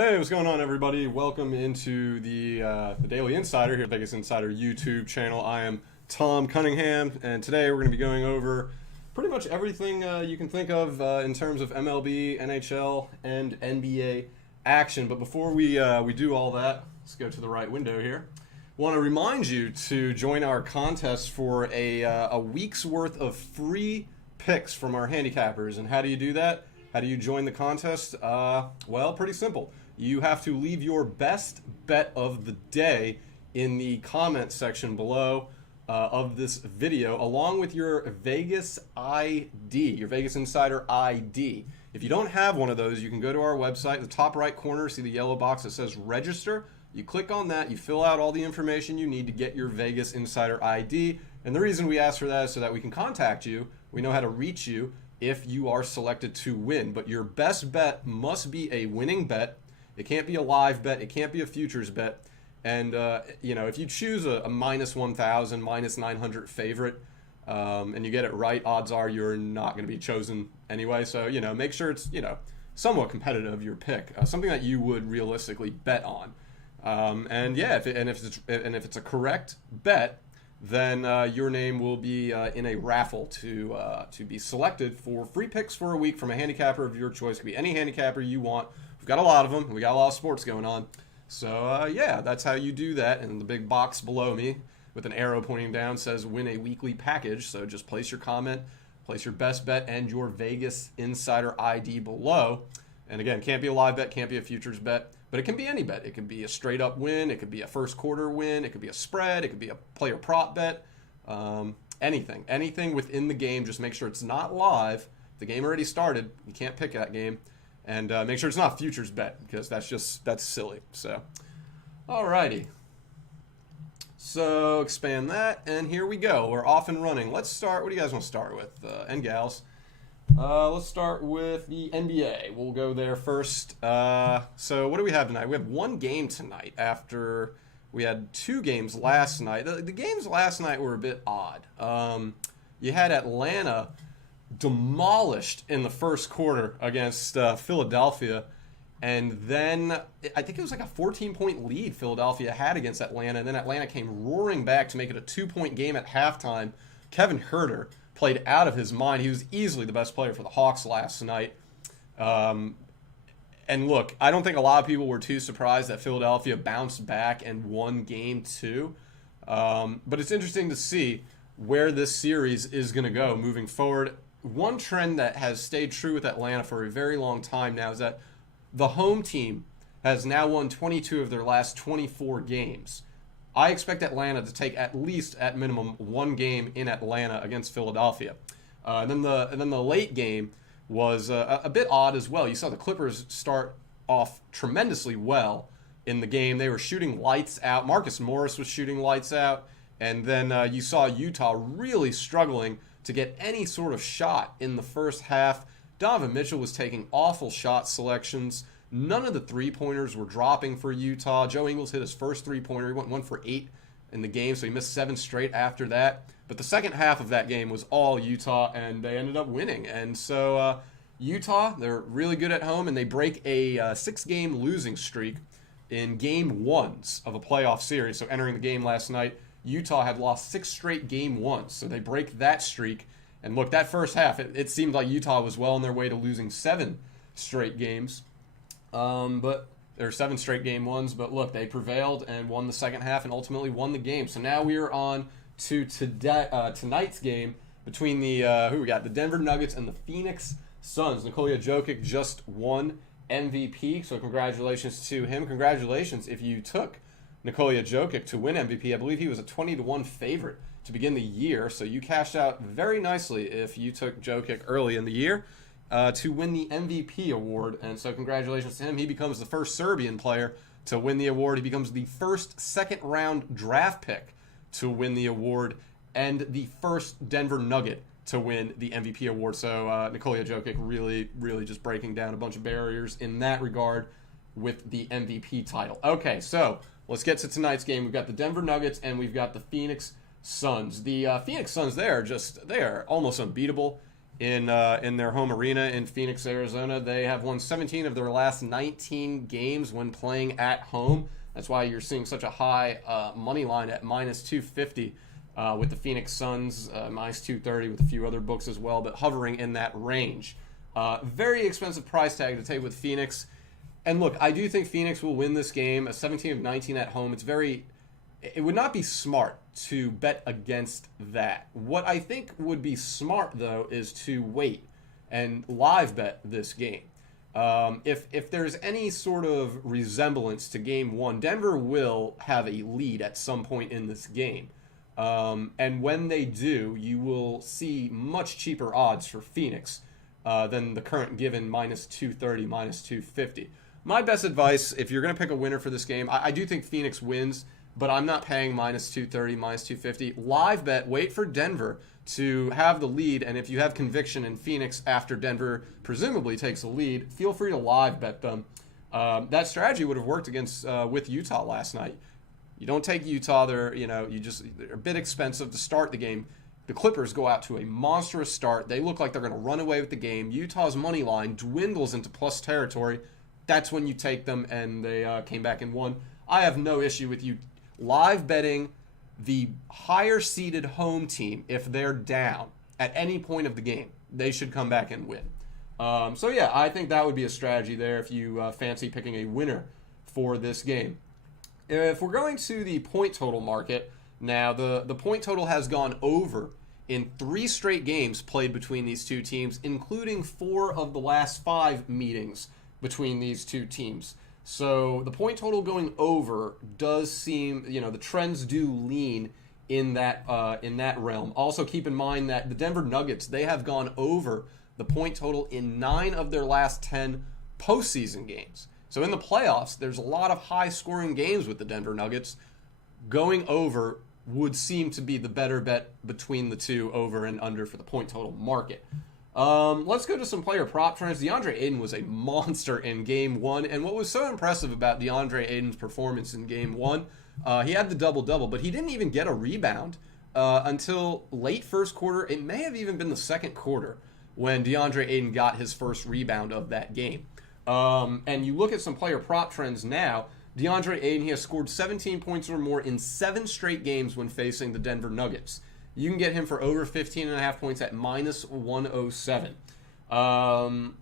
Hey, what's going on, everybody? Welcome into the Daily Insider here at Vegas Insider YouTube channel. I am Thom Cunningham, and today we're going to be going over pretty much everything you can think of in terms of MLB, NHL, and NBA action. But before we do all that, let's go to the right window here. Want to remind you to join our contest for a week's worth of free picks from our handicappers. And how do you do that? How do you join the contest? Well, pretty simple. You have to leave your best bet of the day in the comment section below of this video, along with your Vegas ID, your Vegas Insider ID. If you don't have one of those, you can go to our website. In the top right corner, see the yellow box that says register. You click on that, you fill out all the information you need to get your Vegas Insider ID. And the reason we ask for that is so that we can contact you. We know how to reach you if you are selected to win. But your best bet must be a winning bet. It can't be a live bet. It can't be a futures bet. And, if you choose a minus 1,000, minus 900 favorite, and you get it right, odds are you're not going to be chosen anyway. So, make sure it's, somewhat competitive, your pick. Something that you would realistically bet on. If it's a correct bet, then your name will be in a raffle to be selected for free picks for a week from a handicapper of your choice. It could be any handicapper you want. We've got a lot of them. We got a lot of sports going on. So, that's how you do that. And the big box below me with an arrow pointing down says win a weekly package. So just place your comment, place your best bet, and your Vegas Insider ID below. And again, can't be a live bet, can't be a futures bet, but it can be any bet. It could be a straight up win. It could be a first quarter win. It could be a spread. It could be a player prop bet. Anything within the game. Just make sure it's not live. The game already started. You can't pick that game. And make sure it's not futures bet, because that's silly. So, alrighty. So expand that, and here we go. We're off and running. Let's start. What do you guys want to start with, and gals? Let's start with the NBA. We'll go there first. So what do we have tonight? We have one game tonight after we had two games last night. The games last night were a bit odd. You had Atlanta demolished in the first quarter against Philadelphia, and then I think it was like a 14-point lead Philadelphia had against Atlanta, and then Atlanta came roaring back to make it a 2-point game at halftime. Kevin Huerter played out of his mind. He was easily the best player for the Hawks last night. And look, I don't think a lot of people were too surprised that Philadelphia bounced back and won game 2. But it's interesting to see where this series is going to go moving forward. One trend that has stayed true with Atlanta for a very long time now is that the home team has now won 22 of their last 24 games. I expect Atlanta to take at least, at minimum, one game in Atlanta against Philadelphia. And then the late game was a bit odd as well. You saw the Clippers start off tremendously well in the game. They were shooting lights out. Marcus Morris was shooting lights out. And then you saw Utah really struggling to get any sort of shot in the first half. Donovan Mitchell was taking awful shot selections. None of the three-pointers were dropping for Utah. Joe Ingles hit his first three-pointer. He went 1 for 8 in the game, so he missed 7 straight after that. But the second half of that game was all Utah, and they ended up winning. And so Utah, they're really good at home, and they break a 6-game losing streak in game 1s of a playoff series. So entering the game last night, Utah had lost 6 straight game 1s, so they break that streak. And look, that first half, it seemed like Utah was well on their way to losing 7 straight games. But there are 7 straight game 1s, but look, they prevailed and won the second half and ultimately won the game. So now we are on to tonight's game between the the Denver Nuggets and the Phoenix Suns. Nikola Jokic just won MVP, so congratulations to him. Congratulations if you took Nikola Jokic to win MVP. I believe he was a 20-1 favorite to begin the year, so you cashed out very nicely if you took Jokic early in the year to win the MVP award. And so congratulations to him. He becomes the first Serbian player to win the award. He becomes the first second-round draft pick to win the award and the first Denver Nugget to win the MVP award. So Nikola Jokic really just breaking down a bunch of barriers in that regard with the MVP title. Okay, so let's get to tonight's game. We've got the Denver Nuggets and we've got the Phoenix Suns. The Phoenix Suns, they are almost unbeatable in their home arena in Phoenix, Arizona. They have won 17 of their last 19 games when playing at home. That's why you're seeing such a high money line at minus 250 with the Phoenix Suns, minus 230 with a few other books as well, but hovering in that range. Very expensive price tag to take with Phoenix. And look, I do think Phoenix will win this game. A 17 of 19 at home. It would not be smart to bet against that. What I think would be smart, though, is to wait and live bet this game. If there's any sort of resemblance to game one, Denver will have a lead at some point in this game. And when they do, you will see much cheaper odds for Phoenix than the current given minus 230, minus 250. My best advice, if you're going to pick a winner for this game, I do think Phoenix wins, but I'm not paying minus 230, minus 250. Live bet, wait for Denver to have the lead, and if you have conviction in Phoenix after Denver presumably takes the lead, feel free to live bet them. That strategy would have worked against with Utah last night. You don't take Utah; they're a bit expensive to start the game. The Clippers go out to a monstrous start. They look like they're going to run away with the game. Utah's money line dwindles into plus territory. That's when you take them, and they came back and won. I have no issue with you live betting the higher seeded home team if they're down at any point of the game. They should come back and win. So yeah, I think that would be a strategy there if you fancy picking a winner for this game. If we're going to the point total market, now the point total has gone over in 3 straight games played between these two teams, including 4 of the last 5 meetings between these two teams. So the point total going over does seem, the trends do lean in that realm. Also keep in mind that the Denver Nuggets, they have gone over the point total in 9 of their last 10 postseason games. So in the playoffs, there's a lot of high-scoring games with the Denver Nuggets. Going over would seem to be the better bet between the two, over and under, for the point total market. Let's go to some player prop trends. DeAndre Ayton was a monster in Game 1, and what was so impressive about DeAndre Ayton's performance in Game 1, he had the double-double, but he didn't even get a rebound until late first quarter. It may have even been the second quarter when DeAndre Ayton got his first rebound of that game. And you look at some player prop trends now, DeAndre Ayton, he has scored 17 points or more in 7 straight games when facing the Denver Nuggets. You can get him for over 15.5 points at minus 107.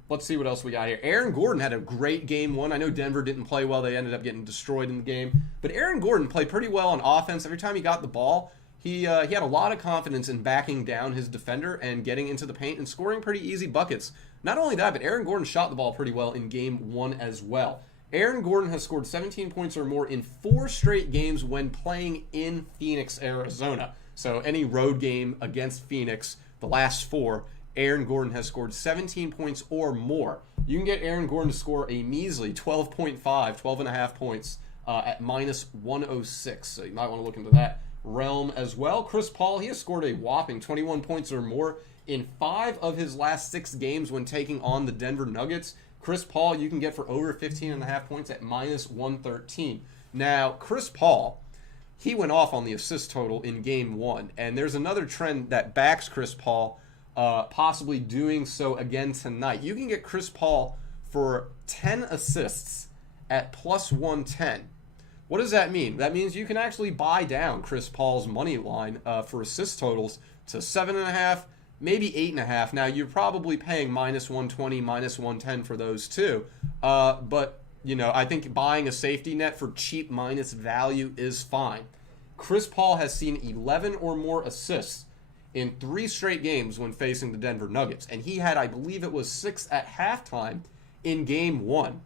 Let's see what else we got here. Aaron Gordon had a great Game 1. I know Denver didn't play well. They ended up getting destroyed in the game. But Aaron Gordon played pretty well on offense. Every time he got the ball, he had a lot of confidence in backing down his defender and getting into the paint and scoring pretty easy buckets. Not only that, but Aaron Gordon shot the ball pretty well in Game 1 as well. Aaron Gordon has scored 17 points or more in 4 straight games when playing in Phoenix, Arizona. So any road game against Phoenix, the last 4, Aaron Gordon has scored 17 points or more. You can get Aaron Gordon to score a measly 12.5 points at minus 106. So you might want to look into that realm as well. Chris Paul, he has scored a whopping 21 points or more in 5 of his last 6 games when taking on the Denver Nuggets. Chris Paul, you can get for over 15.5 points at minus 113. Now, Chris Paul, he went off on the assist total in Game 1, and there's another trend that backs Chris Paul possibly doing so again tonight. You can get Chris Paul for 10 assists at plus 110. What does that mean? That means you can actually buy down Chris Paul's money line for assist totals to 7.5, maybe 8.5. Now, you're probably paying minus 120, minus 110 for those too, but I think buying a safety net for cheap minus value is fine. Chris Paul has seen 11 or more assists in 3 straight games when facing the Denver Nuggets. And he had, I believe it was 6 at halftime in Game 1.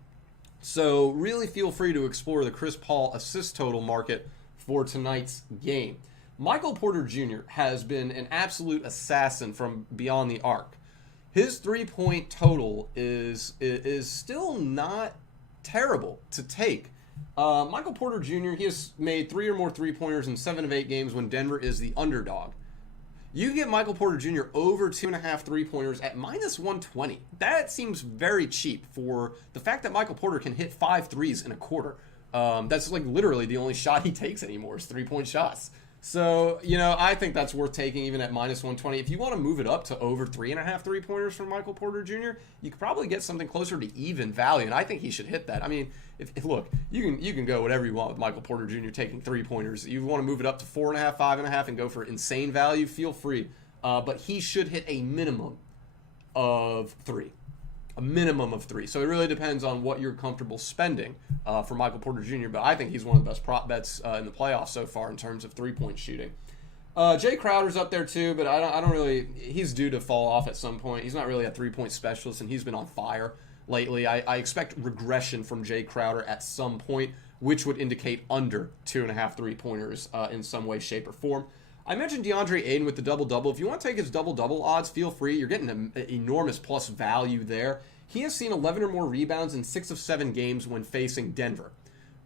So really feel free to explore the Chris Paul assist total market for tonight's game. Michael Porter Jr. has been an absolute assassin from beyond the arc. His 3-point total is still not terrible to take. Michael Porter Jr., he has made 3 or more 3-pointers in 7 of 8 games when Denver is the underdog. You can get Michael Porter Jr. over 2.5 3-pointers at minus 120. That seems very cheap for the fact that Michael Porter can hit 5 threes in a quarter. That's like literally the only shot he takes anymore is 3-point shots. So, I think that's worth taking even at minus 120. If you want to move it up to over 3.5 3-pointers from Michael Porter Jr., you could probably get something closer to even value, and I think he should hit that. I mean, if look, you can go whatever you want with Michael Porter Jr. taking 3-pointers. You want to move it up to 4.5, 5.5, and go for insane value, feel free. But he should hit a minimum of 3. A minimum of 3. So it really depends on what you're comfortable spending for Michael Porter Jr., but I think he's one of the best prop bets in the playoffs so far in terms of 3-point shooting. Jay Crowder's up there too, but I don't really, he's due to fall off at some point. He's not really a 3-point specialist, and he's been on fire lately. I expect regression from Jay Crowder at some point, which would indicate under 2.5 3-pointers in some way, shape, or form. I mentioned DeAndre Ayton with the double-double. If you want to take his double-double odds, feel free. You're getting an enormous plus value there. He has seen 11 or more rebounds in 6 of 7 games when facing Denver.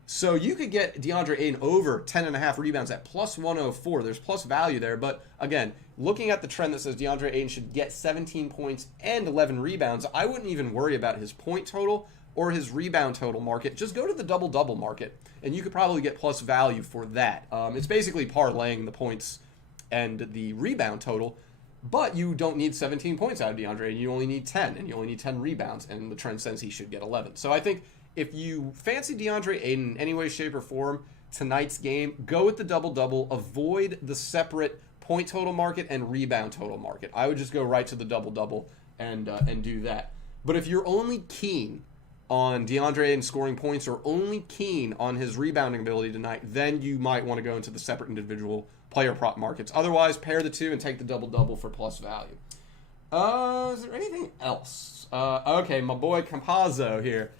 So you could get DeAndre Ayton over 10.5 rebounds at plus 104. There's plus value there. But again, looking at the trend that says DeAndre Ayton should get 17 points and 11 rebounds, I wouldn't even worry about his point total or his rebound total market. Just go to the double-double market, and you could probably get plus value for that. It's basically parlaying the points and the rebound total, but you don't need 17 points out of DeAndre, and you only need 10, and you only need 10 rebounds, and the trend says he should get 11. So I think if you fancy DeAndre Ayton in any way, shape, or form, tonight's game, go with the double-double, avoid the separate point total market and rebound total market. I would just go right to the double-double and do that. But if you're only keen on DeAndre Ayton scoring points or only keen on his rebounding ability tonight, then you might want to go into the separate individual player prop markets. Otherwise, pair the two and take the double-double for plus value. Is there anything else? Okay, my boy Campazzo here.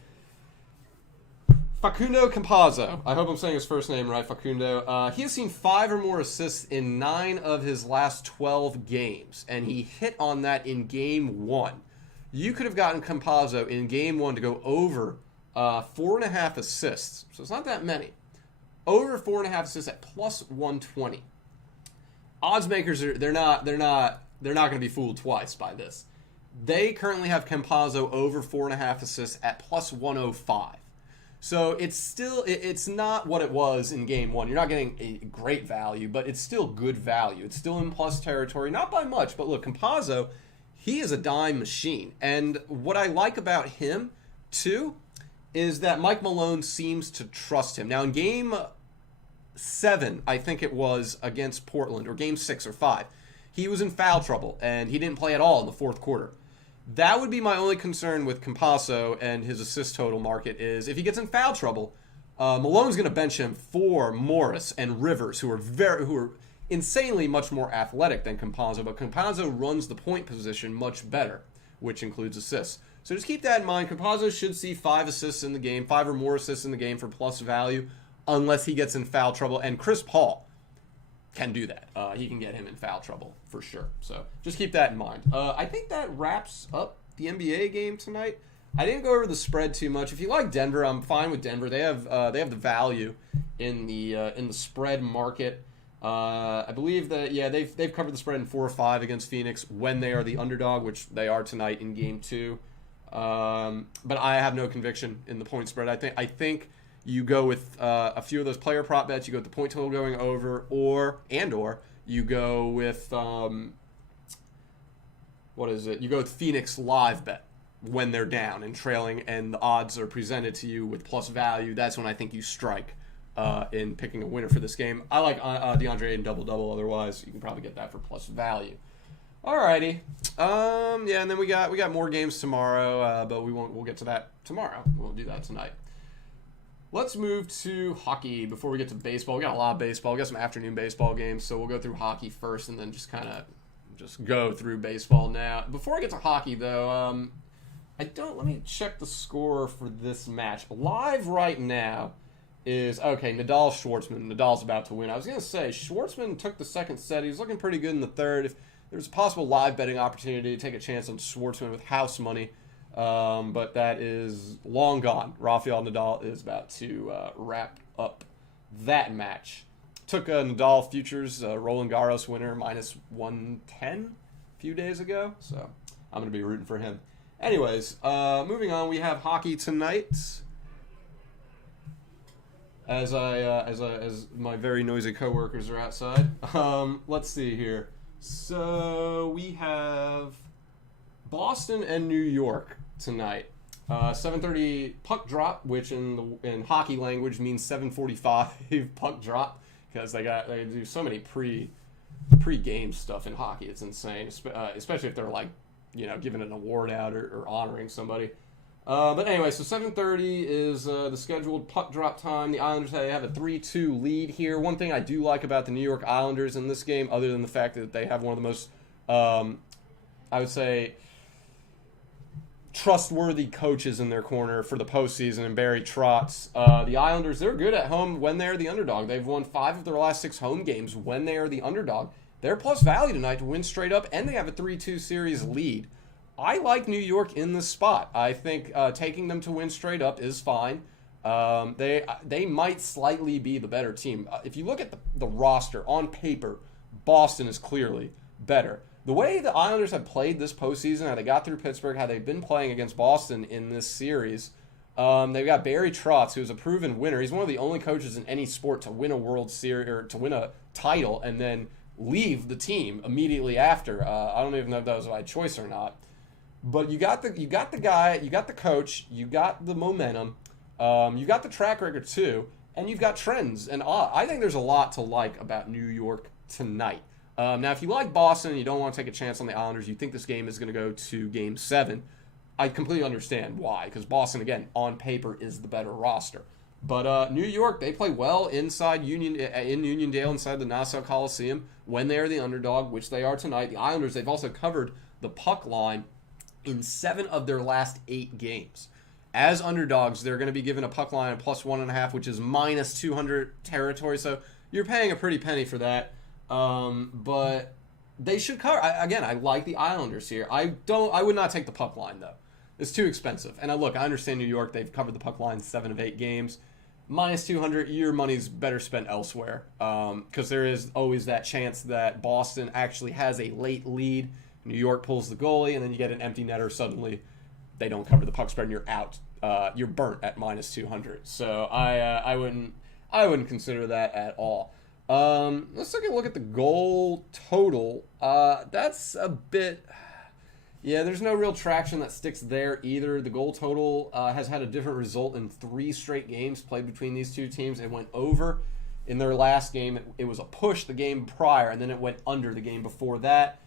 Facundo Campazzo. I hope I'm saying his first name right, Facundo. He has seen 5 or more assists in 9 of his last 12 games, and he hit on that in Game 1. You could have gotten Campazzo in Game 1 to go over 4.5 assists, so it's not that many. Over 4.5 assists at plus 120. Odds makers they're not going to be fooled twice by this. They currently have Campazzo over 4.5 assists at plus 105. So it's not what it was in Game 1. You're not getting a great value, but it's still good value. It's still in plus territory, not by much. But look, Campazzo, he is a dime machine. And what I like about him, too, is that Mike Malone seems to trust him. Now, in Game 7, I think it was, against Portland, or Game 6 or 5, he was in foul trouble, and he didn't play at all in the fourth quarter. That would be my only concern with Campazzo and his assist total market is if he gets in foul trouble, Malone's going to bench him for Morris and Rivers, who are insanely much more athletic than Campazzo, but Campazzo runs the point position much better, which includes assists. So just keep that in mind. Campazzo should see 5 assists in the game, 5 or more assists in the game for plus value, unless he gets in foul trouble. And Chris Paul can do that. He can get him in foul trouble for sure. So just keep that in mind. I think that wraps up the NBA game tonight. I didn't go over the spread too much. If you like Denver, I'm fine with Denver. They have the value in the spread market. I believe that they've covered the spread in 4 or 5 against Phoenix when they are the underdog, which they are tonight in Game 2. But I have no conviction in the point spread. I think you go with a few of those player prop bets. You go with the point total going over, or you go with You go with Phoenix live bet when they're down and trailing, and the odds are presented to you with plus value. That's when I think you strike in picking a winner for this game. I like DeAndre Ayton double-double. Otherwise, you can probably get that for plus value. Alrighty. And then we got more games tomorrow, but we'll get to that tomorrow. We'll do that tonight. Let's move to hockey before we get to baseball. We got a lot of baseball. We got some afternoon baseball games, so we'll go through hockey first and then just go through baseball now. Before I get to hockey, though, let me check the score for this match. Live right now is, Nadal-Schwartzman. Nadal's about to win. I was going to say, Schwartzman took the second set. He was looking pretty good in the third. If there's a possible live betting opportunity to take a chance on Schwartzman with house money, but that is long gone. Rafael Nadal is about to wrap up that match. Took Nadal futures, Roland Garros winner, minus 110 a few days ago, so I'm going to be rooting for him. Anyways, moving on, we have hockey tonight. as my very noisy coworkers are outside. Let's see here. So we have Boston and New York tonight. 7:30 puck drop, which in hockey language means 7:45 puck drop, because they do so many pre-game stuff in hockey. It's insane, especially if they're like, giving an award out or honoring somebody. But anyway, so 7:30 is the scheduled puck drop time. The Islanders have a 3-2 lead here. One thing I do like about the New York Islanders in this game, other than the fact that they have one of the most, I would say, trustworthy coaches in their corner for the postseason, and Barry Trotz. The Islanders, they're good at home when they're the underdog. They've won 5 of their last 6 home games when they are the underdog. They're plus value tonight to win straight up, and they have a 3-2 series lead. I like New York in this spot. I think taking them to win straight up is fine. They might slightly be the better team. If you look at the roster on paper, Boston is clearly better. The way the Islanders have played this postseason, how they got through Pittsburgh, how they've been playing against Boston in this series, they've got Barry Trotz, who's a proven winner. He's one of the only coaches in any sport to win a World Series or to win a title and then leave the team immediately after. I don't even know if that was by choice or not. But you got the guy, you got the coach, you got the momentum, you got the track record too, and you've got trends. And I think there's a lot to like about New York tonight. Now, if you like Boston and you don't want to take a chance on the Islanders, you think this game is going to go to Game 7, I completely understand why. Because Boston, again, on paper is the better roster. But New York, they play well inside Uniondale, inside the Nassau Coliseum, when they are the underdog, which they are tonight. The Islanders, they've also covered the puck line in 7 of their last 8 games. As underdogs, they're going to be given a puck line of plus 1.5, which is minus 200 territory. So you're paying a pretty penny for that. But they should cover. I like the Islanders here. I would not take the puck line, though. It's too expensive. And I understand New York. They've covered the puck line 7 of 8 games. Minus 200, your money's better spent elsewhere. Because there is always that chance that Boston actually has a late lead. New York pulls the goalie, and then you get an empty netter. Suddenly, they don't cover the puck spread, and you're out. You're burnt at minus 200. So I wouldn't consider that at all. Let's take a look at the goal total. That's a bit... Yeah, there's no real traction that sticks there either. The goal total has had a different result in 3 straight games played between these two teams. It went over in their last game. It was a push the game prior, and then it went under the game before that.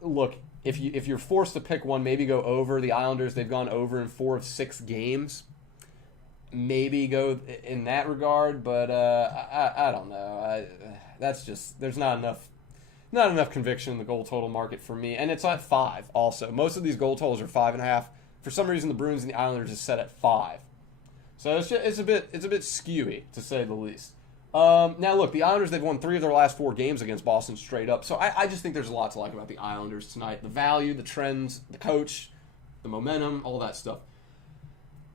Look, if you're forced to pick one, maybe go over. The Islanders, they've gone over in 4 of 6 games. Maybe go in that regard, but I don't know. That's just, there's not enough conviction in the goal total market for me, and it's at 5 also. Most of these goal totals are 5.5. For some reason, the Bruins and the Islanders is set at 5. So it's a bit skewy, to say the least. Now look, the Islanders, they've won 3 of their last 4 games against Boston straight up. So I just think there's a lot to like about the Islanders tonight. The value, the trends, the coach, the momentum, all that stuff.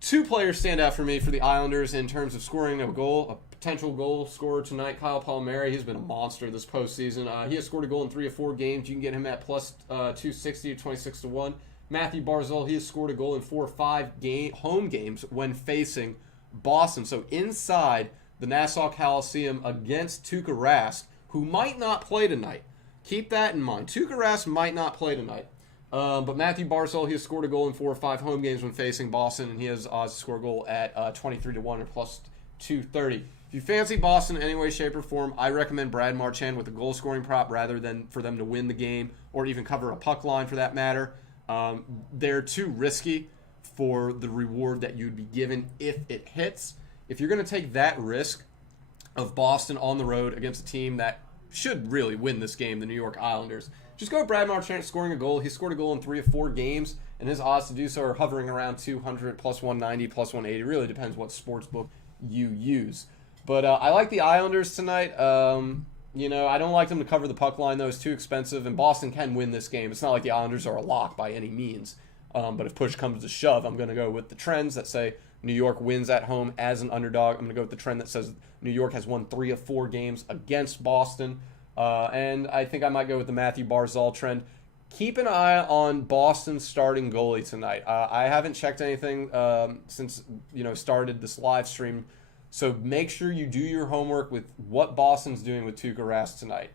2 players stand out for me for the Islanders in terms of scoring a goal, a potential goal scorer tonight. Kyle Palmieri, he's been a monster this postseason. He has scored a goal in 3 of 4 games. You can get him at plus 260 to 26 to 1. Matthew Barzal, he has scored a goal in 4 or 5 home games when facing Boston. So inside the Nassau Coliseum against Tuukka Rask, who might not play tonight. Keep that in mind. Tuukka Rask might not play tonight. But Matthew Barzal, he has scored a goal in 4 or 5 home games when facing Boston, and he has odds to score a goal at 23 to 1 or plus 230. If you fancy Boston in any way, shape, or form, I recommend Brad Marchand with a goal-scoring prop rather than for them to win the game or even cover a puck line for that matter. They're too risky for the reward that you'd be given if it hits. If you're going to take that risk of Boston on the road against a team that should really win this game, the New York Islanders, just go with Brad Marchand scoring a goal. He scored a goal in 3 of 4 games, and his odds to do so are hovering around 200, plus 190, plus 180. It really depends what sports book you use. But I like the Islanders tonight. I don't like them to cover the puck line, though. It's too expensive, and Boston can win this game. It's not like the Islanders are a lock by any means. But if push comes to shove, I'm going to go with the trends that say New York wins at home as an underdog. I'm going to go with the trend that says New York has won 3 of 4 games against Boston. And I think I might go with the Matthew Barzal trend. Keep an eye on Boston's starting goalie tonight. I haven't checked anything since started this live stream So make sure you do your homework with what Boston's doing with Tuukka Rask tonight.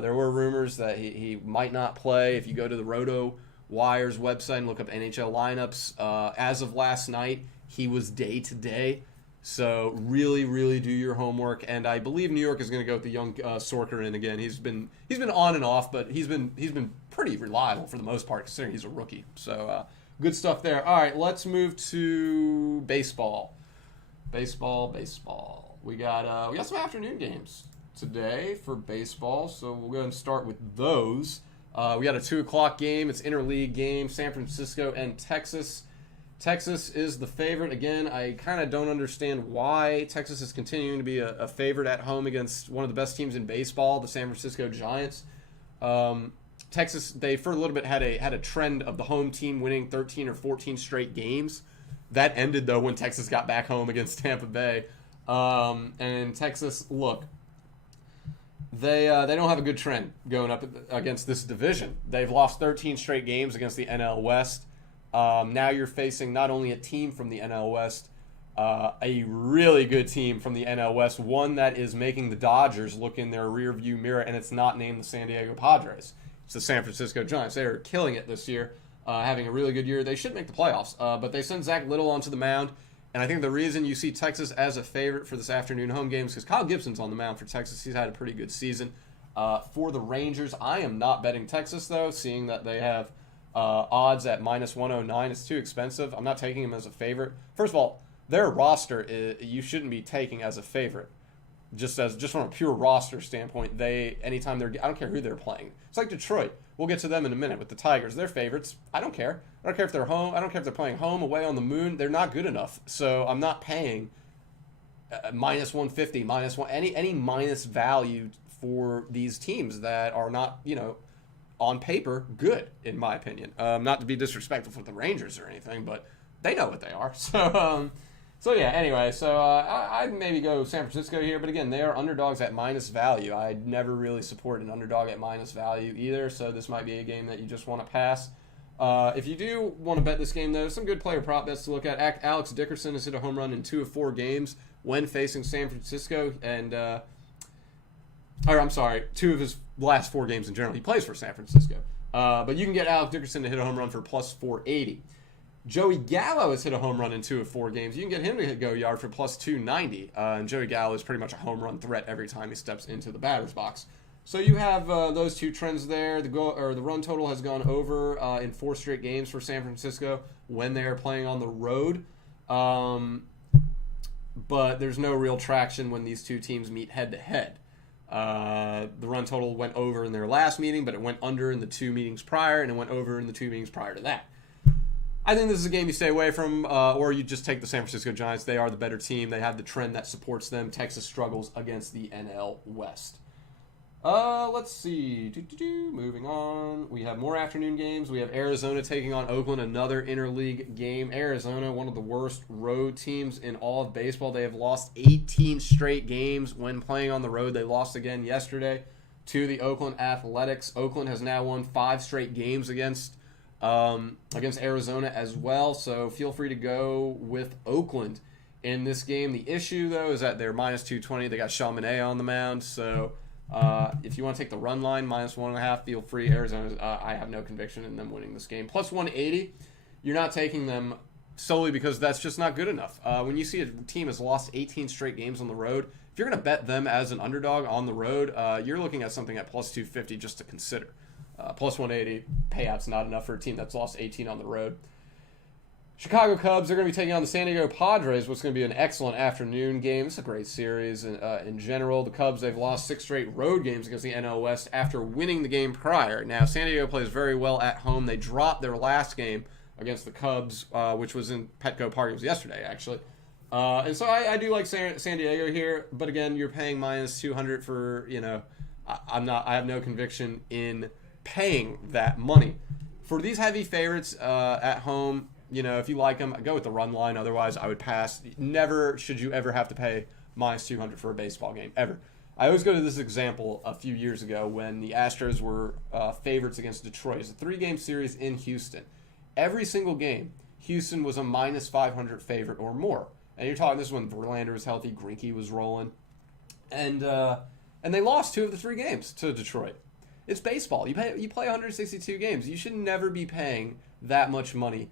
There were rumors that he might not play. If you go to the Roto Wire's website and look up NHL lineups, as of last night, he was day to day. So really, really do your homework. And I believe New York is going to go with the young Sorkanen again. He's been on and off, but he's been pretty reliable for the most part, considering he's a rookie. So good stuff there. All right, let's move to baseball. Baseball. We got some afternoon games today for baseball, so we'll go ahead and start with those. We got a 2:00 game. It's interleague game. San Francisco and Texas. Texas is the favorite. Again, I kind of don't understand why Texas is continuing to be a favorite at home against one of the best teams in baseball, the San Francisco Giants. Texas, they for a little bit had a trend of the home team winning 13 or 14 straight games. That ended, though, when Texas got back home against Tampa Bay. And Texas, look, they don't have a good trend going up against this division. They've lost 13 straight games against the NL West. Now you're facing not only a team from the NL West, a really good team from the NL West, one that is making the Dodgers look in their rearview mirror, and it's not named the San Diego Padres. It's the San Francisco Giants. They are killing it this year, having a really good year. They should make the playoffs, but they sent Zach Little onto the mound, and I think the reason you see Texas as a favorite for this afternoon home game is because Kyle Gibson's on the mound for Texas. He's had a pretty good season. For the Rangers, I am not betting Texas, though, seeing that they have odds at -109. It's too expensive. I'm not taking them as a favorite. First of all, their roster you shouldn't be taking as a favorite. Just from a pure roster standpoint, anytime I don't care who they're playing. It's like Detroit. We'll get to them in a minute with the Tigers. They're favorites. I don't care. I don't care if they're home. I don't care if they're playing home, away, on the moon. They're not good enough. So I'm not paying -150, -1 any minus value for these teams that are not, on paper, good, in my opinion. Not to be disrespectful for the Rangers or anything, but they know what they are. So yeah, anyway, I'd maybe go San Francisco here, but again, they are underdogs at minus value. I'd never really support an underdog at minus value either, so this might be a game that you just want to pass. If you do want to bet this game, though, some good player prop bets to look at. Alex Dickerson has hit a home run in 2 of 4 games when facing San Francisco, and 2 of his last 4 games in general. He plays for San Francisco. But you can get Alex Dickerson to hit a home run for plus 480. Joey Gallo has hit a home run in 2 of 4 games. You can get him to go yard for plus 290. And Joey Gallo is pretty much a home run threat every time he steps into the batter's box. So you have those 2 trends there. The run total has gone over in 4 straight games for San Francisco when they are playing on the road. But there's no real traction when these 2 teams meet head-to-head. The run total went over in their last meeting, but it went under in the 2 meetings prior, and it went over in the 2 meetings prior to that. I think this is a game you stay away from, or you just take the San Francisco Giants. They are the better team. They have the trend that supports them. Texas struggles against the NL West. Let's see. Moving on. We have more afternoon games. We have Arizona taking on Oakland, another interleague game. Arizona, one of the worst road teams in all of baseball. They have lost 18 straight games when playing on the road. They lost again yesterday to the Oakland Athletics. Oakland has now won 5 straight games against Arizona as well, so feel free to go with Oakland in this game. The issue, though, is that they're -220. They got Chaminade on the mound, so if you want to take the run line, -1.5, feel free. Arizona, I have no conviction in them winning this game. Plus 180, you're not taking them solely because that's just not good enough. When you see a team has lost 18 straight games on the road, if you're going to bet them as an underdog on the road, you're looking at something at plus 250 just to consider. Plus 180, payout's not enough for a team that's lost 18 on the road. Chicago Cubs are going to be taking on the San Diego Padres, what's going to be an excellent afternoon game. It's a great series in general. The Cubs, they've lost 6 straight road games against the NL West after winning the game prior. Now, San Diego plays very well at home. They dropped their last game against the Cubs, which was in Petco Park. It was yesterday, actually. And so I do like San Diego here, but again, you're paying -200 for, I have no conviction in paying that money. For these heavy favorites at home, if you like them, go with the run line. Otherwise, I would pass. Never should you ever have to pay -200 for a baseball game, ever. I always go to this example a few years ago when the Astros were favorites against Detroit. It's a 3-game series in Houston. Every single game, Houston was a -500 favorite or more. And you're talking, this is when Verlander was healthy, Greinke was rolling. And they lost 2 of the 3 games to Detroit. It's baseball. You play 162 games. You should never be paying that much money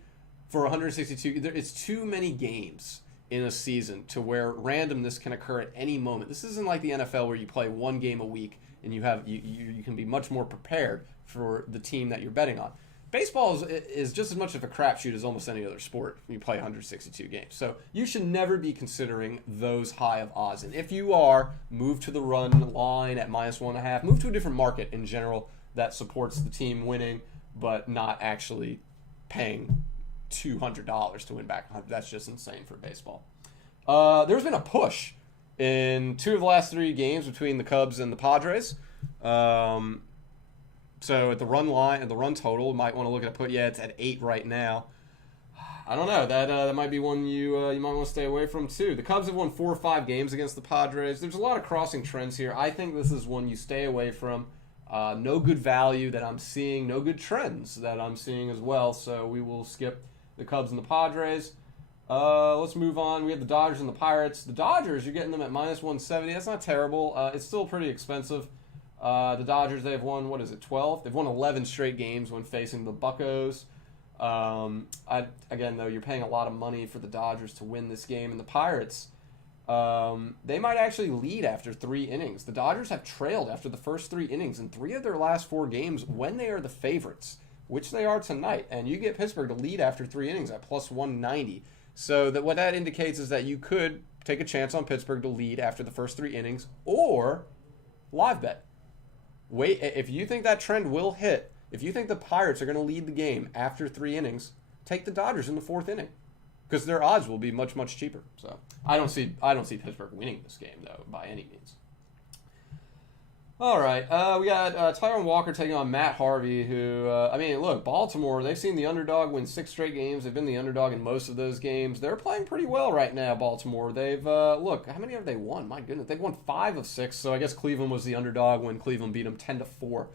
for 162. It's too many games in a season to where randomness can occur at any moment. This isn't like the NFL where you play 1 game a week and you can be much more prepared for the team that you're betting on. Baseball is just as much of a crapshoot as almost any other sport when you play 162 games. So you should never be considering those high of odds. And if you are, move to the run line at -1.5. Move to a different market in general that supports the team winning, but not actually paying $200 to win back 100. That's just insane for baseball. There's been a push in 2 of the last 3 games between the Cubs and the Padres. So at the run line and the run total, might want to look at it's at 8 right now. I don't know. That might be one you might want to stay away from too. The Cubs have won 4 or 5 games against the Padres. There's a lot of crossing trends here. I think this is one you stay away from. No good value that I'm seeing. No good trends that I'm seeing as well. So we will skip the Cubs and the Padres. Let's move on. We have the Dodgers and the Pirates. The Dodgers, you're getting them at -170. That's not terrible. It's still pretty expensive. The Dodgers, they've won, 12? They've won 11 straight games when facing the Buccos. Again, though, you're paying a lot of money for the Dodgers to win this game. And the Pirates, they might actually lead after 3 innings. The Dodgers have trailed after the first 3 innings in 3 of their last 4 games when they are the favorites, which they are tonight. And you get Pittsburgh to lead after 3 innings at +190. So what that indicates is that you could take a chance on Pittsburgh to lead after the first 3 innings or live bet. Wait, if you think that trend will hit, if you think the Pirates are going to lead the game after 3 innings, take the Dodgers in the 4th inning, because their odds will be much, much cheaper. So I don't see Pittsburgh winning this game though by any means. All right, we got Tyrone Walker taking on Matt Harvey, who, look, Baltimore, they've seen the underdog win 6 straight games. They've been the underdog in most of those games. They're playing pretty well right now, Baltimore. They've, look, how many have they won? My goodness, they've won 5 of 6, so I guess Cleveland was the underdog when Cleveland beat them 10-4.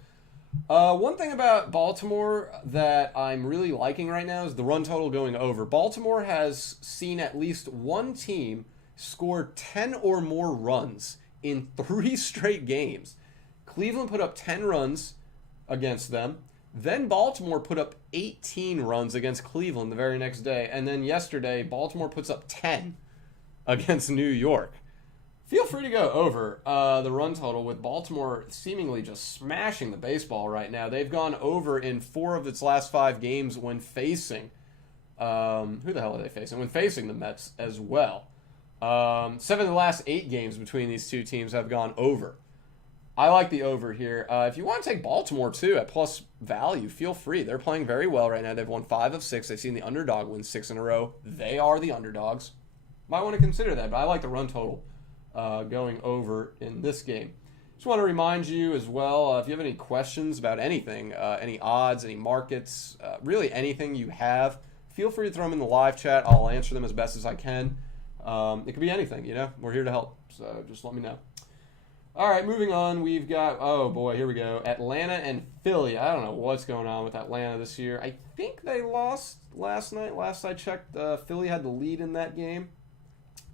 One thing about Baltimore that I'm really liking right now is the run total going over. Baltimore has seen at least one team score 10 or more runs in 3 straight games. Cleveland put up 10 runs against them. Then Baltimore put up 18 runs against Cleveland the very next day. And then yesterday, Baltimore puts up 10 against New York. Feel free to go over the run total with Baltimore seemingly just smashing the baseball right now. They've gone over in 4 of its last 5 games when facing... who the hell are they facing? When facing the Mets as well. 7 of the last 8 games between these 2 teams have gone over. I like the over here. If you want to take Baltimore, too, at plus value, feel free. They're playing very well right now. They've won 5 of 6. They've seen the underdog win 6 in a row. They are the underdogs. Might want to consider that, but I like the run total going over in this game. Just want to remind you as well, if you have any questions about anything, any odds, any markets, really anything you have, feel free to throw them in the live chat. I'll answer them as best as I can. It could be anything, We're here to help, so just let me know. All right, moving on, we've got, oh boy, here we go, Atlanta and Philly. I don't know what's going on with Atlanta this year. I think they lost last night. Last I checked, Philly had the lead in that game.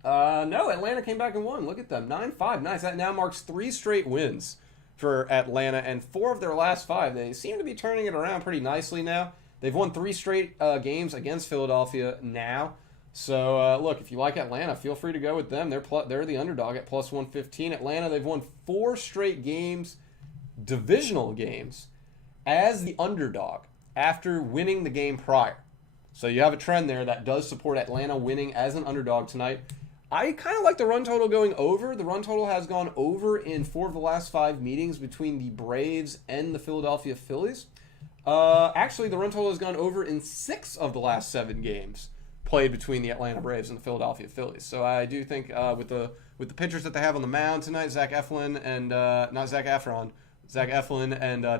No, Atlanta came back and won. Look at them, 9-5. Nice. That now marks 3 straight wins for Atlanta, and 4 of their last 5. They seem to be turning it around pretty nicely now. They've won 3 straight games against Philadelphia now. So, look, if you like Atlanta, feel free to go with them. They're the underdog at plus 115. Atlanta, they've won 4 straight games, divisional games, as the underdog after winning the game prior. So you have a trend there that does support Atlanta winning as an underdog tonight. I kind of like the run total going over. The run total has gone over in 4 of the last 5 meetings between the Braves and the Philadelphia Phillies. Actually, the run total has gone over in 6 of the last 7 games played between the Atlanta Braves and the Philadelphia Phillies. So I do think with the pitchers that they have on the mound tonight, Zach Eflin and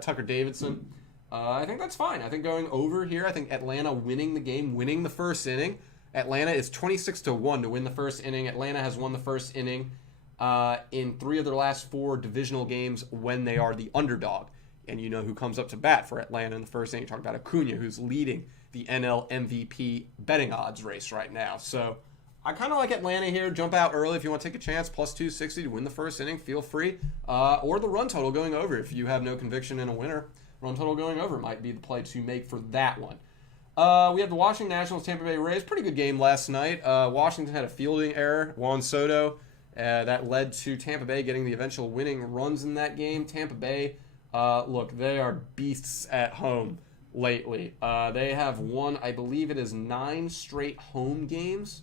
Tucker Davidson, I think that's fine. I think going over here, I think Atlanta winning the game, winning the first inning. Atlanta is 26-1 to win the first inning. Atlanta has won the first inning in 3 of their last 4 divisional games when they are the underdog. And you know who comes up to bat for Atlanta in the first inning. You talk about Acuna, who's leading the NL MVP betting odds race right now. So I kind of like Atlanta here. Jump out early if you want to take a chance. Plus 260 to win the first inning. Feel free. Or the run total going over if you have no conviction in a winner. Run total going over might be the play to make for that one. We have the Washington Nationals, Tampa Bay Rays. Pretty good game last night. Washington had a fielding error. Juan Soto. That led to Tampa Bay getting the eventual winning runs in that game. Tampa Bay, look, they are beasts at home lately. They have won, I believe it is 9 straight home games.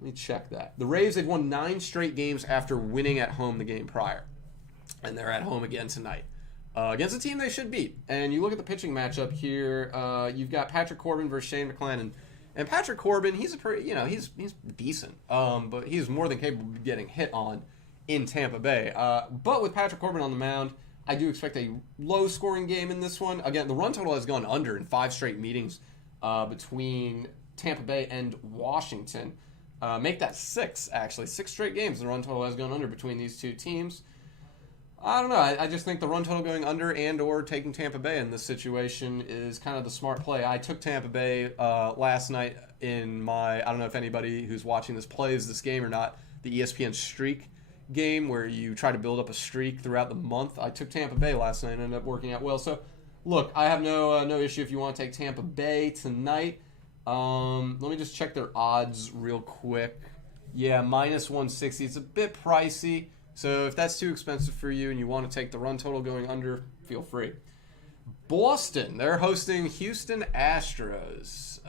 Let me check that. The Rays, they've won 9 straight games after winning at home the game prior. And they're at home again tonight. Against a team they should beat. And you look at the pitching matchup here. You've got Patrick Corbin versus Shane McClanahan. And Patrick Corbin, he's he's decent. But he's more than capable of getting hit on in Tampa Bay. But with Patrick Corbin on the mound, I do expect a low-scoring game in this one. Again, the run total has gone under in 5 straight meetings between Tampa Bay and Washington. Make that 6, actually. 6 straight games the run total has gone under between these two teams. I don't know. I just think the run total going under and or taking Tampa Bay in this situation is kind of the smart play. I took Tampa Bay last night in my, I don't know if anybody who's watching this plays this game or not, the ESPN Streak game where you try to build up a streak throughout the month. I took Tampa Bay last night and ended up working out well. So, look, I have no issue if you want to take Tampa Bay tonight. Let me just check their odds real quick. Yeah, minus 160. It's a bit pricey. So if that's too expensive for you and you want to take the run total going under, feel free. Boston, they're hosting Houston Astros.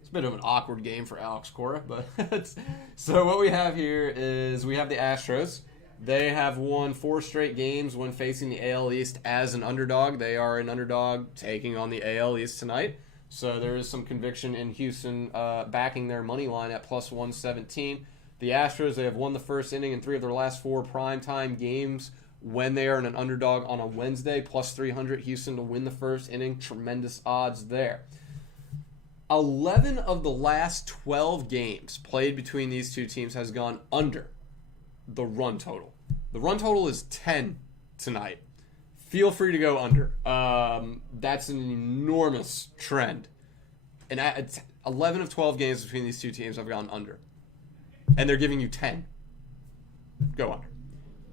It's a bit of an awkward game for Alex Cora, but so what we have here is we have the Astros. They have won 4 straight games when facing the AL East as an underdog. They are an underdog taking on the AL East tonight. So there is some conviction in Houston backing their money line at plus 117. The Astros, they have won the first inning in 3 of their last 4 primetime games when they are an underdog on a Wednesday, plus 300 Houston to win the first inning. Tremendous odds there. 11 of the last 12 games played between these two teams has gone under the run total. The run total is 10 tonight. Feel free to go under. That's an enormous trend. And 11 of 12 games between these two teams have gone under. And they're giving you 10. Go under.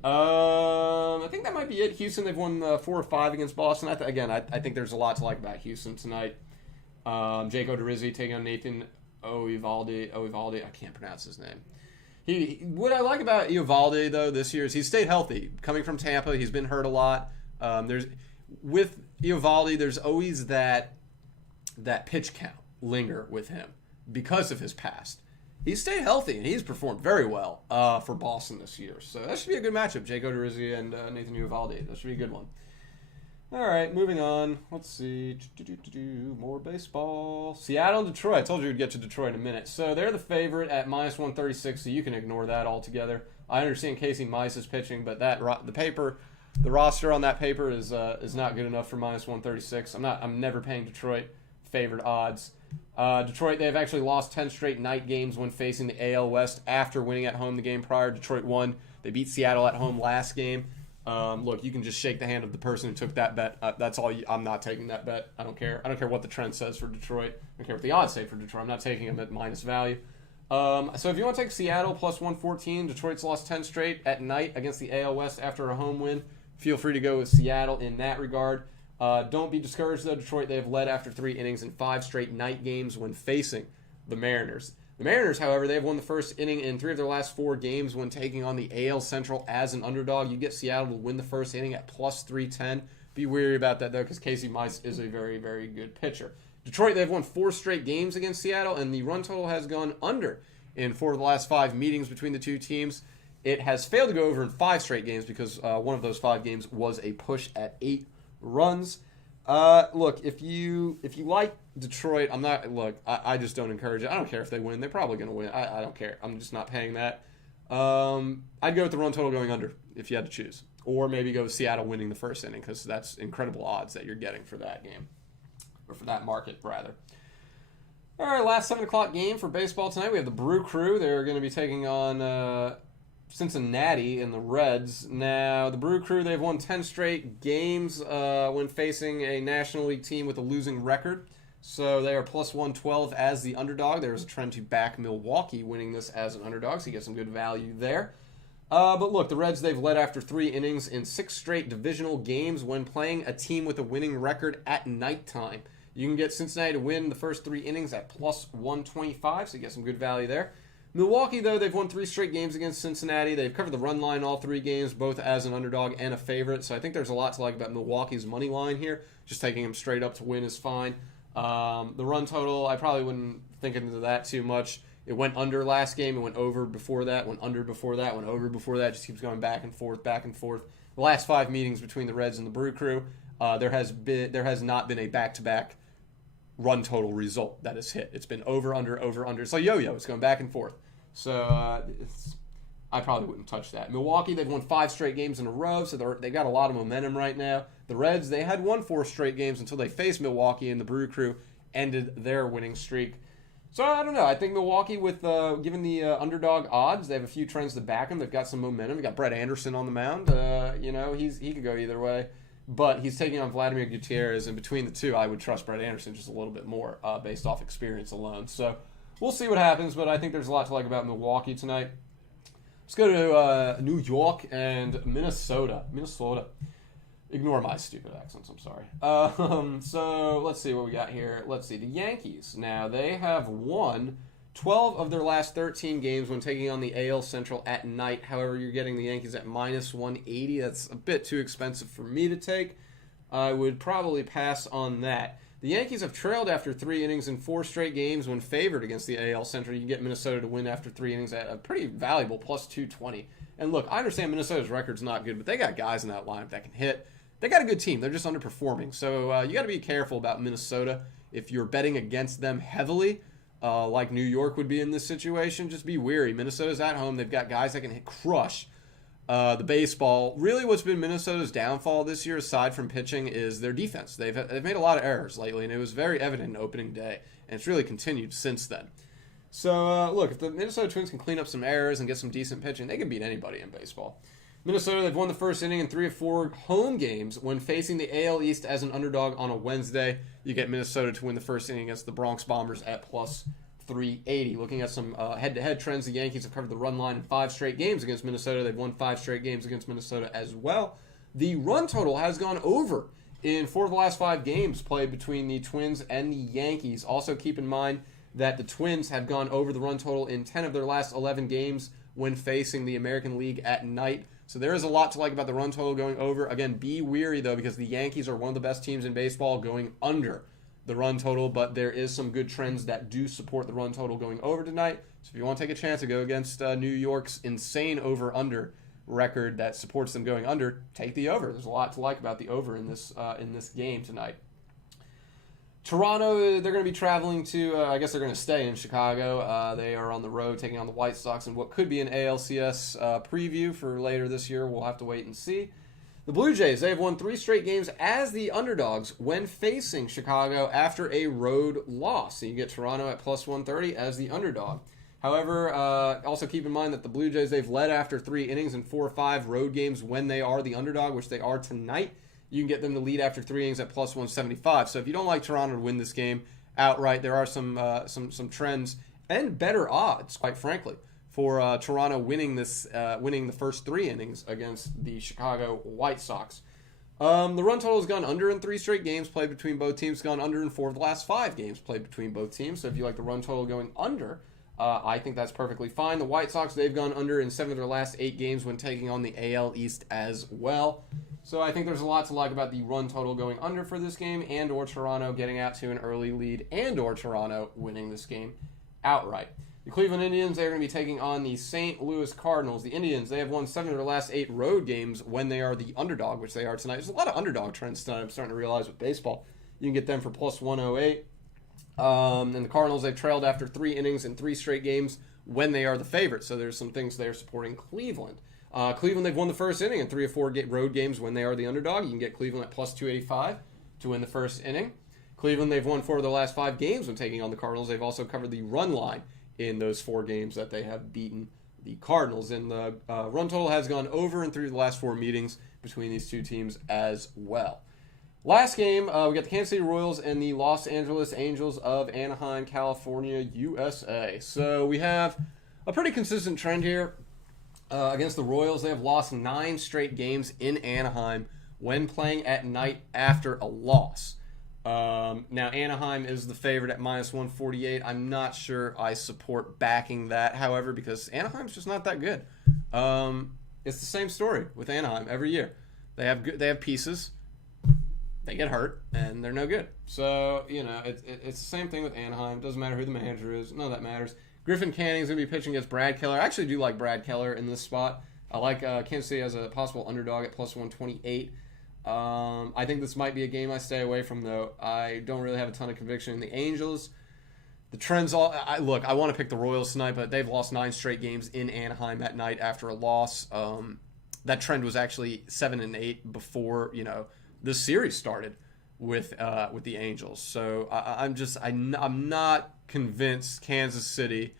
I think that might be it. Houston, they've won 4 or 5 against Boston. I think there's a lot to like about Houston tonight. Jake Odorizzi taking on Nathan Eovaldi. I can't pronounce his name. What I like about Eovaldi, though, this year is he's stayed healthy. Coming from Tampa, he's been hurt a lot. With Eovaldi, there's always that pitch count linger with him because of his past. He's stayed healthy, and he's performed very well for Boston this year. So that should be a good matchup, Jake Odorizzi and Nathan Eovaldi. That should be a good one. All right, moving on. Let's see. More baseball. Seattle and Detroit. I told you we'd get to Detroit in a minute. So they're the favorite at minus 136, so you can ignore that altogether. I understand Casey Mize is pitching, but the roster on that paper is not good enough for minus 136. I'm never paying Detroit favored odds. Detroit, they've actually lost 10 straight night games when facing the AL West after winning at home the game prior. Detroit won. They beat Seattle at home last game. Look, you can just shake the hand of the person who took that bet. That's all. I'm not taking that bet. I don't care. I don't care what the trend says for Detroit. I don't care what the odds say for Detroit. I'm not taking them at minus value. So if you want to take Seattle plus 114, Detroit's lost 10 straight at night against the AL West after a home win. Feel free to go with Seattle in that regard. Don't be discouraged, though. Detroit, they have led after 3 innings in 5 straight night games when facing the Mariners. The Mariners, however, they have won the first inning in 3 of their last 4 games when taking on the AL Central as an underdog. You get Seattle to win the first inning at plus 310. Be wary about that, though, because Casey Mize is a very, very good pitcher. Detroit, they've won 4 straight games against Seattle, and the run total has gone under in 4 of the last 5 meetings between the two teams. It has failed to go over in 5 straight games because one of those 5 games was a push at 8 runs. Look, if you like Detroit, I just don't encourage it. I don't care if they win. They're probably going to win. I don't care. I'm just not paying that. I'd go with the run total going under if you had to choose. Or maybe go with Seattle winning the first inning because that's incredible odds that you're getting for that game. Or for that market, rather. All right, last 7 o'clock game for baseball tonight. We have the Brew Crew. They're going to be taking on Cincinnati and the Reds. Now, the Brew Crew, they've won 10 straight games when facing a National League team with a losing record. So they are plus 112 as the underdog. There's a trend to back Milwaukee winning this as an underdog, so you get some good value there. But look, the Reds, they've led after 3 innings in 6 straight divisional games when playing a team with a winning record at nighttime. You can get Cincinnati to win the first 3 innings at plus 125, so you get some good value there. Milwaukee, though, they've won 3 straight games against Cincinnati. They've covered the run line all 3 games, both as an underdog and a favorite. So I think there's a lot to like about Milwaukee's money line here. Just taking them straight up to win is fine. The run total, I probably wouldn't think into that too much. It went under last game. It went over before that, went under before that, went over before that. Just keeps going back and forth, back and forth. The last 5 meetings between the Reds and the Brew Crew, there has not been a back-to-back run total result that has hit. It's been over, under, over, under. It's like yo-yo. It's going back and forth. So I probably wouldn't touch that. Milwaukee, they've won 5 straight games in a row, so they've got a lot of momentum right now. The Reds, they had won 4 straight games until they faced Milwaukee, and the Brew Crew ended their winning streak. So I don't know. I think Milwaukee, with given the underdog odds, they have a few trends to back them. They've got some momentum. They got Brett Anderson on the mound. He could go either way. But he's taking on Vladimir Gutierrez, and between the two, I would trust Brett Anderson just a little bit more based off experience alone. So we'll see what happens, but I think there's a lot to like about Milwaukee tonight. Let's go to New York and Minnesota. Ignore my stupid accents, I'm sorry. So let's see what we got here. Let's see, the Yankees. Now, they have won 12 of their last 13 games when taking on the AL Central at night. However, you're getting the Yankees at minus 180. That's a bit too expensive for me to take. I would probably pass on that. The Yankees have trailed after 3 innings in 4 straight games when favored against the AL Central. You can get Minnesota to win after 3 innings at a pretty valuable plus 220. And look, I understand Minnesota's record's not good, but they got guys in that lineup that can hit. They got a good team. They're just underperforming. So you got to be careful about Minnesota. If you're betting against them heavily, like New York would be in this situation, just be wary. Minnesota's at home. They've got guys that can crush the baseball. Really what's been Minnesota's downfall this year, aside from pitching, is their defense. They've made a lot of errors lately, and it was very evident in opening day, and it's really continued since then. So, look, if the Minnesota Twins can clean up some errors and get some decent pitching, they can beat anybody in baseball. Minnesota, they've won the first inning in 3 of 4 home games when facing the AL East as an underdog on a Wednesday. You get Minnesota to win the first inning against the Bronx Bombers at plus 380. Looking at some head-to-head trends, the Yankees have covered the run line in 5 straight games against Minnesota. They've won 5 straight games against Minnesota as well. The run total has gone over in 4 of the last 5 games played between the Twins and the Yankees. Also keep in mind that the Twins have gone over the run total in 10 of their last 11 games when facing the American League at night. So there is a lot to like about the run total going over. Again, be weary, though, because the Yankees are one of the best teams in baseball going under the run total, but there is some good trends that do support the run total going over tonight. So if you want to take a chance to go against New York's insane over-under record that supports them going under, take the over. There's a lot to like about the over in this game tonight. Toronto, they're going to be traveling to, I guess they're going to stay in Chicago. They are on the road taking on the White Sox in what could be an ALCS preview for later this year. We'll have to wait and see. The Blue Jays, they have won 3 straight games as the underdogs when facing Chicago after a road loss. So you get Toronto at plus 130 as the underdog. However, also keep in mind that the Blue Jays, they've led after 3 innings in 4 or 5 road games when they are the underdog, which they are tonight. You can get them to lead after 3 innings at plus 175. So if you don't like Toronto to win this game outright, there are some trends and better odds, quite frankly, for Toronto winning the first 3 innings against the Chicago White Sox. The run total has gone under in 3 straight games played between both teams. It's gone under in 4 of the last 5 games played between both teams. So if you like the run total going under, I think that's perfectly fine. The White Sox, they've gone under in 7 of their last 8 games when taking on the AL East as well. So I think there's a lot to like about the run total going under for this game, and or Toronto getting out to an early lead, and or Toronto winning this game outright. The Cleveland Indians, they're going to be taking on the St. Louis Cardinals. The Indians, they have won 7 of their last 8 road games when they are the underdog, which they are tonight. There's a lot of underdog trends tonight, I'm starting to realize, with baseball. You can get them for plus 108. And the Cardinals, they've trailed after 3 innings in 3 straight games when they are the favorite. So there's some things there supporting Cleveland. Cleveland, they've won the first inning in 3 or 4 road games when they are the underdog. You can get Cleveland at plus 285 to win the first inning. Cleveland, they've won 4 of their last 5 games when taking on the Cardinals. They've also covered the run line in those 4 games that they have beaten the Cardinals. And the run total has gone over and through the last 4 meetings between these two teams as well. Last game, we got the Kansas City Royals and the Los Angeles Angels of Anaheim, California, USA. So we have a pretty consistent trend here against the Royals. They have lost 9 straight games in Anaheim when playing at night after a loss. Now, Anaheim is the favorite at -148. I'm not sure I support backing that, however, because Anaheim's just not that good. It's the same story with Anaheim every year. They have pieces. They get hurt, and they're no good. So, it's the same thing with Anaheim. Doesn't matter who the manager is. None of that matters. Griffin Canning's going to be pitching against Brad Keller. I actually do like Brad Keller in this spot. I like Kansas City as a possible underdog at +128. I think this might be a game I stay away from, though. I don't really have a ton of conviction in the Angels. The trends I want to pick the Royals tonight, but they've lost 9 straight games in Anaheim at night after a loss. That trend was actually 7-8 before, this series started with the Angels. So I'm not convinced Kansas City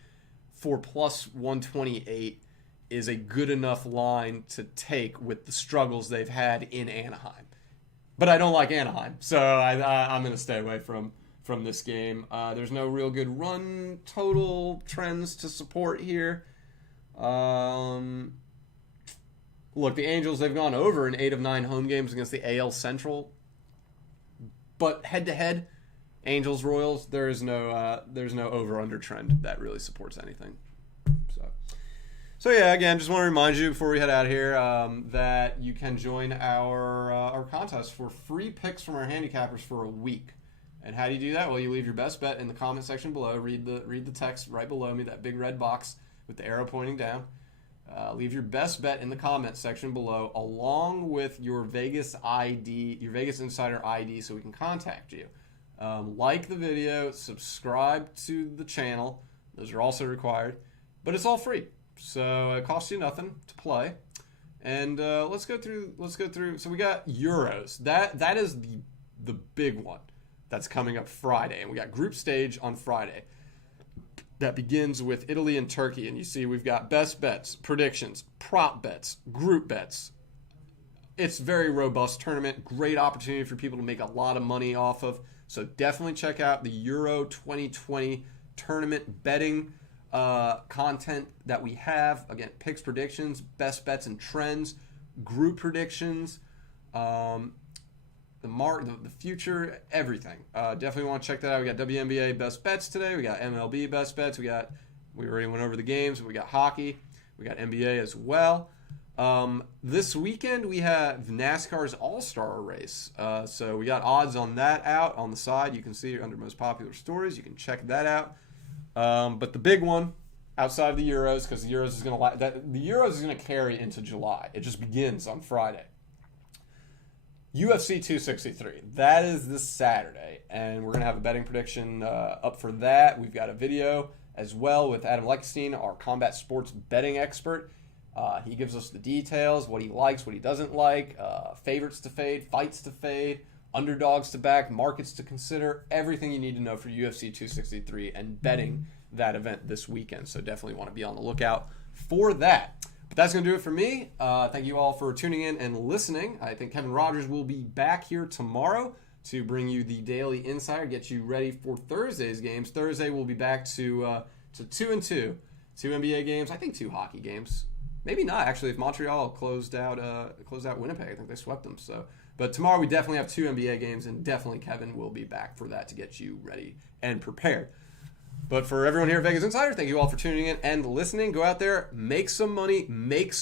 for +128 is a good enough line to take with the struggles they've had in Anaheim. But I don't like Anaheim, so I'm going to stay away from this game. There's no real good run total trends to support here. Look, the Angels, they've gone over in 8 of 9 home games against the AL Central. But head-to-head, Angels-Royals, there's no over-under trend that really supports anything. So yeah, again, just want to remind you before we head out here that you can join our contest for free picks from our handicappers for a week. And how do you do that? Well, you leave your best bet in the comment section below. Read the text right below me, that big red box with the arrow pointing down. Leave your best bet in the comment section below, along with your Vegas ID, your Vegas Insider ID, so we can contact you. Like the video, subscribe to the channel. Those are also required, but it's all free, so it costs you nothing to play. And let's go through. So we got Euros. That is the big one that's coming up Friday, and we got group stage on Friday. That begins with Italy and Turkey, and you see we've got best bets, predictions, prop bets, group bets. It's a very robust tournament, great opportunity for people to make a lot of money off of. So definitely check out the Euro 2020 tournament betting content that we have. Again, picks, predictions, best bets and trends, group predictions, the future, everything. Definitely want to check that out. We got WNBA best bets today. We got MLB best bets. We already went over the games. We got hockey. We got NBA as well. This weekend we have NASCAR's All-Star race. So we got odds on that out on the side. You can see under most popular stories. You can check that out. But the big one outside of the Euros, because the Euros is going to carry into July. It just begins on Friday. UFC 263. That is this Saturday, and we're going to have a betting prediction up for that. We've got a video as well with Adam Lechstein, our combat sports betting expert. He gives us the details, what he likes, what he doesn't like, favorites to fade, fights to fade, underdogs to back, markets to consider, everything you need to know for UFC 263 and betting that event this weekend. So definitely want to be on the lookout for that. But that's going to do it for me. Thank you all for tuning in and listening. I think Kevin Rogers will be back here tomorrow to bring you the Daily Insider, get you ready for Thursday's games. Thursday we'll be back to 2-2. 2 NBA games, I think 2 hockey games. Maybe not, actually, if Montreal closed out Winnipeg. I think they swept them. But tomorrow we definitely have 2 NBA games, and definitely Kevin will be back for that to get you ready and prepared. But for everyone here at Vegas Insider, thank you all for tuning in and listening. Go out there, make some money, make